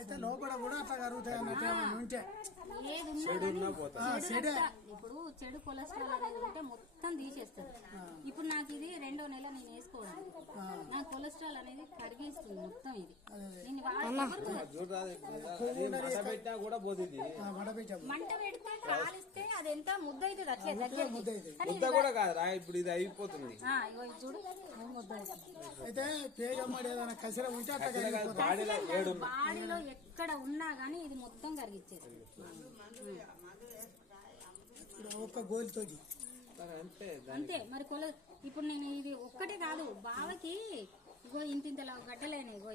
అయితే లోపల కూడా అట్లా కరుగుతాయి అన్నట్టు ఏమన్నా ఉంటే ఇప్పుడు చెడు కొలెస్ట్రాల్ అనేది ఉంటే మొత్తం తీసేస్తుంది. ఇప్పుడు నాకు ఇది 2వ నెల నేను వేసుకోవడానికి నా కొలెస్ట్రాల్ అనేది కరిగిస్తుంది మొత్తం. ఇది నేను మంట పెడితే కాలిస్తే అది ఎంత ముద్ద అవుతుంది అట్లే దగ్గర కూడా కాదురా. ఇప్పుడు ఇది అయిపోతుంది చూడు. అయితే కసిర ఉంటే బాడీలో ఎక్కడ ఉన్నా గానీ ఇది మొత్తం కరిగిచ్చేది ఒక్క గోలితో అంతే. మరి ఇప్పుడు నేను ఇది ఒక్కటే కాదు, బావకి ఇగో ఇంతింతలా గడ్డలేని ఇగో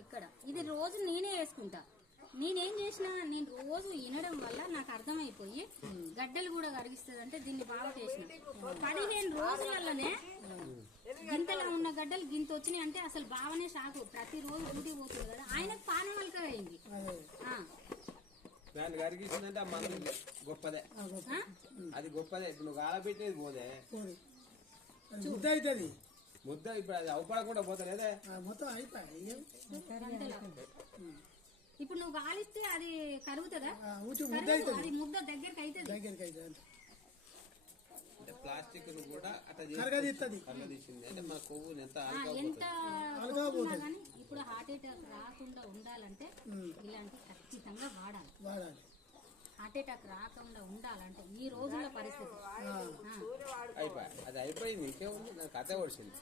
ఇక్కడ ఇది రోజు నేనే వేసుకుంటా. నేనేం చేసినా నేను రోజు వినడం వల్ల నాకు అర్థమైపోయి గడ్డలు కూడా కరిగిస్తుంది. అంటే దీన్ని బాగా చేసిన 15 రోజులలోనే గింతలా ఉన్న గడ్డలు గింత వచ్చినాయి. అంటే అసలు బావనే షాకు. ప్రతిరోజు డ్యూటీ పోతుంది కదా, ఆయనకు పానమలక అయింది. దాన్ని కరిగిస్తుందంటే గొప్పదే, అది గొప్పదే. ఇప్పుడు నువ్వు కాలపెట్టేది పోదే ముద్ద అవుతుంది. ముద్ద ఇప్పుడు అది అవపడకుండా పోతలేదే మొత్తం అయిపోయి. ఇప్పుడు నువ్వు గాలిస్తే అది కరుగుతుందా? అది ముద్ద దగ్గరికి అవుతుంది. అంటే ప్లాస్టిక్ కూడా కరగదీసింది. అంటే మన కొవ్వు ఎంత కానీ ఇప్పుడు హార్ట్ అటాక్ రాకుండా ఉండాలంటే ఇలాంటి ఖచ్చితంగా వాడాలి. హార్ట్ అటాక్ రాకుండా ఉండాలంటే ఈ రోజుల పరిస్థితి అయిపోయి అది అయిపోయింది. ఇంకేముంది, నాకు కథ వచ్చింది.